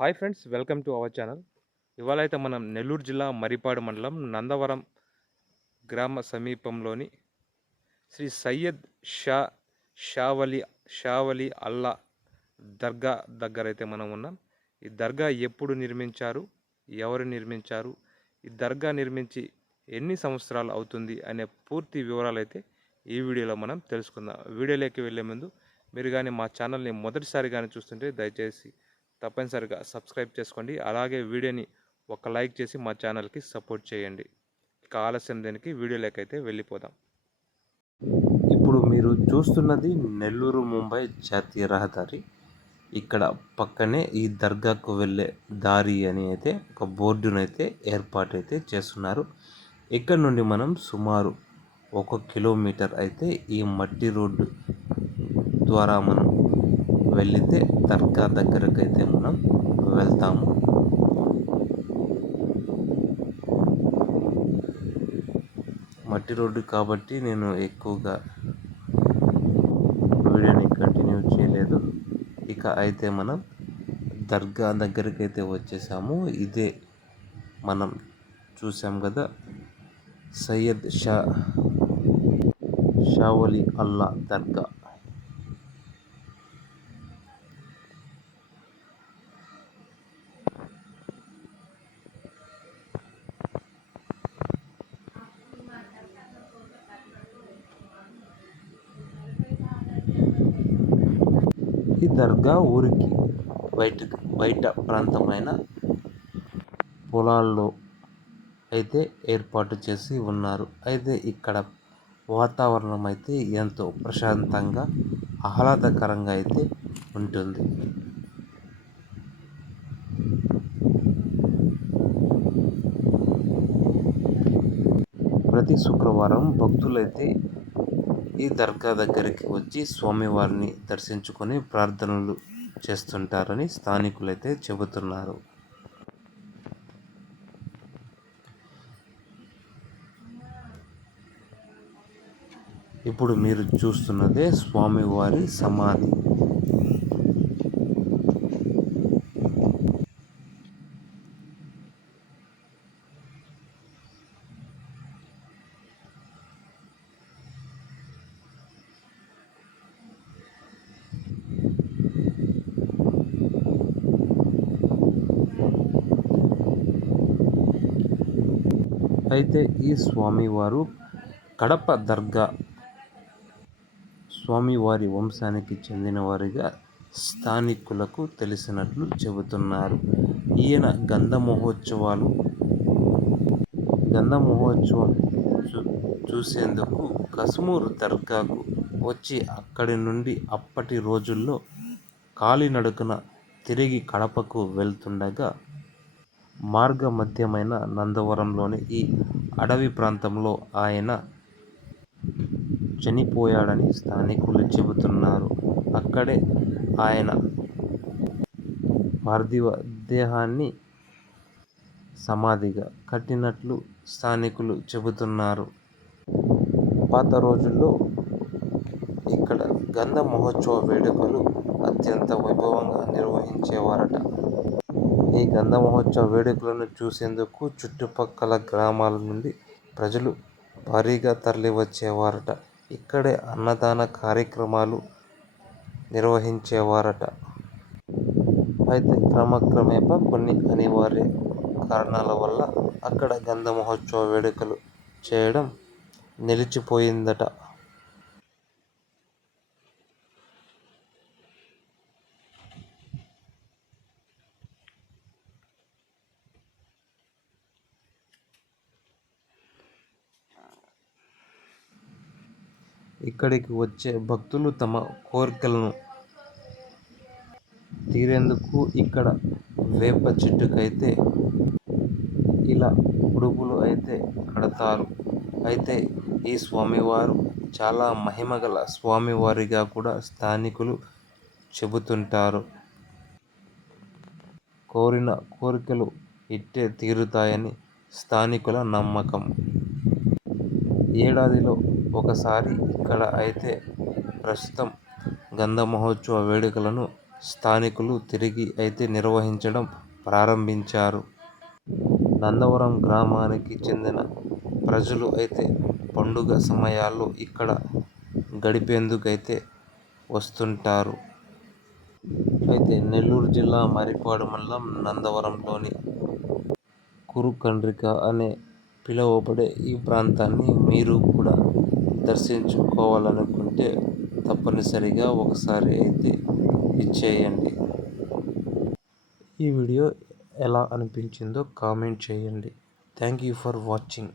Hi friends welcome to our channel. ఇవాళ అయితే మనం నెల్లూరు జిల్లా మరిపాడు మండలం నందవరం గ్రామ సమీపంలోని శ్రీ సయ్యద్ షా షావలి షావలి అల్లా దర్గా దగ్గర అయితే మనం ఉన్నాం. ఈ దర్గా ఎప్పుడు నిర్మించారు ఎవరు నిర్మించారు ఈ దర్గా నిర్మించి ఎన్ని సంవత్సరాలు అవుతుంది అనే పూర్తి వివరాలు అయితే ఈ వీడియోలో మనం తెలుసుకుందాం. వీడియోలోకి వెళ్ళే ముందు మీరు కానీ మా ఛానల్ని మొదటిసారి కానీ చూస్తుంటే దయచేసి తప్పనిసరిగా సబ్స్క్రైబ్ చేసుకోండి. అలాగే వీడియోని ఒక లైక్ చేసి మా ఛానల్కి సపోర్ట్ చేయండి. ఇక ఆలస్యం దేనికి వీడియోలోకి అయితే వెళ్ళిపోదాం. ఇప్పుడు మీరు చూస్తున్నది నెల్లూరు ముంబై జాతీయ రహదారి. ఇక్కడ పక్కనే ఈ దర్గాకు వెళ్ళే దారి అని అయితే ఒక బోర్డునైతే ఏర్పాటు అయితే చేస్తున్నారు. ఇక్కడ నుండి మనం సుమారు ఒక కిలోమీటర్ అయితే ఈ మట్టి రోడ్డు ద్వారా మనం వెళితే దర్గా దగ్గరకు అయితే మనం వెళ్తాము. మట్టి రోడ్డు కాబట్టి నేను ఎక్కువగా వీడియోని కంటిన్యూ చేయలేదు. ఇక అయితే మనం దర్గా దగ్గరికి అయితే వచ్చేసాము. ఇదే మనం చూసాం కదా సయ్యద్ షా షావలి అల్లా దర్గా. ఈ దర్గా ఊరికి బయట బయట ప్రాంతమైన పొలాల్లో అయితే ఏర్పాటు చేసి ఉన్నారు. అయితే ఇక్కడ వాతావరణం అయితే ఎంతో ప్రశాంతంగా ఆహ్లాదకరంగా అయితే ఉంటుంది. ప్రతి శుక్రవారం భక్తులైతే ఈ దర్గా దగ్గరికి వచ్చి స్వామివారిని దర్శించుకొని ప్రార్థనలు చేస్తుంటారని స్థానికులైతే చెబుతున్నారు. ఇప్పుడు మీరు చూస్తున్నదే స్వామివారి సమాధి. అయితే ఈ స్వామివారు కడప దర్గా స్వామివారి వంశానికి చెందినవారిగా స్థానికులకు తెలిసినట్లు చెబుతున్నారు. ఈయన గంధ మహోత్సవాలు గంధ మహోత్సవం చూసేందుకు కసుమూరు దర్గాకు వచ్చి అక్కడి నుండి అప్పటి రోజుల్లో కాలినడకన తిరిగి కడపకు వెళ్తుండగా మార్గ మధ్యమైన నందవరంలోని ఈ అడవి ప్రాంతంలో ఆయన చనిపోయాడని స్థానికులు చెబుతున్నారు. అక్కడే ఆయన పార్థివ దేహాన్ని సమాధిగా కట్టినట్లు స్థానికులు చెబుతున్నారు. పాత రోజుల్లో ఇక్కడ గంధ మహోత్సవ వేడుకలు అత్యంత వైభవంగా నిర్వహించేవారట. ఈ గంధ మహోత్సవ వేడుకలను చూసేందుకు చుట్టుపక్కల గ్రామాల నుండి ప్రజలు భారీగా తరలి వచ్చేవారట ఇక్కడే అన్నదాన కార్యక్రమాలు నిర్వహించేవారట. అయితే క్రమక్రమేపా కొన్ని అనివార్య కారణాల వల్ల అక్కడ గంధ మహోత్సవ వేడుకలు చేయడం నిలిచిపోయిందట. ఇక్కడికి వచ్చే భక్తులు తమ కోరికలను తీరేందుకు ఇక్కడ వేప చెట్టుకైతే ఇలా ఉడుపులు అయితే కడతారు. అయితే ఈ స్వామివారు చాలా మహిమగల స్వామివారిగా కూడా స్థానికులు చెబుతుంటారు. కోరిన కోరికలు ఇట్టే తీరుతాయని స్థానికుల నమ్మకం. ఏడాదిలో ఒకసారి ఇక్కడ అయితే ప్రస్తుతం గంధ మహోత్సవ వేడుకలను స్థానికులు తిరిగి అయితే నిర్వహించడం ప్రారంభించారు. నందవరం గ్రామానికి చెందిన ప్రజలు అయితే పండుగ సమయాల్లో ఇక్కడ గడిపేందుకైతే వస్తుంటారు. అయితే నెల్లూరు జిల్లా మరిపాడు మండలం నందవరంలోని కురుకండ్రిక అనే పిలువబడే ఈ ప్రాంతాన్ని మీరు కూడా దర్శించుకోవాలనుకుంటే తప్పనిసరిగా ఒకసారి అయితే ఇచ్చేయండి. ఈ వీడియో ఎలా అనిపించిందో కామెంట్ చేయండి. Thank you for watching.